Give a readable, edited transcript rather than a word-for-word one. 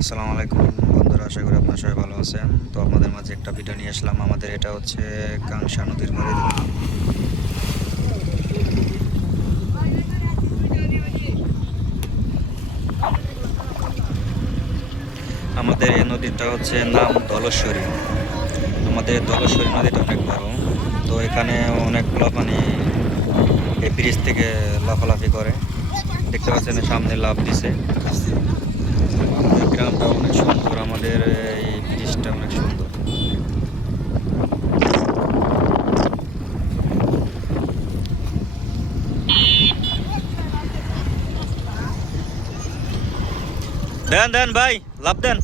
আসসালামু আলাইকুম বন্ধুরা, আশা করি আপনারা সবাই ভালো আছেন। তো আপনাদের মাঝে একটা ভিডিও নিয়ে আসলাম। আমাদের এটা হচ্ছে কাংসা নদীর পাড়ে। আমাদের এই নদীটা হচ্ছে নাম ধলেশ্বরী। আমাদের ধলেশ্বরী নদীটা অনেক বড়। তো এখানে অনেকগুলো মানে এই ব্রিজ থেকে লাফালাফি করে, দেখতে পাচ্ছেন সামনে লাফ দিছে। গ্রামটা অনেক সুন্দর, আমাদের এই ব্রিজটা অনেক সুন্দর। দেন দেন ভাই, লাভ দেন।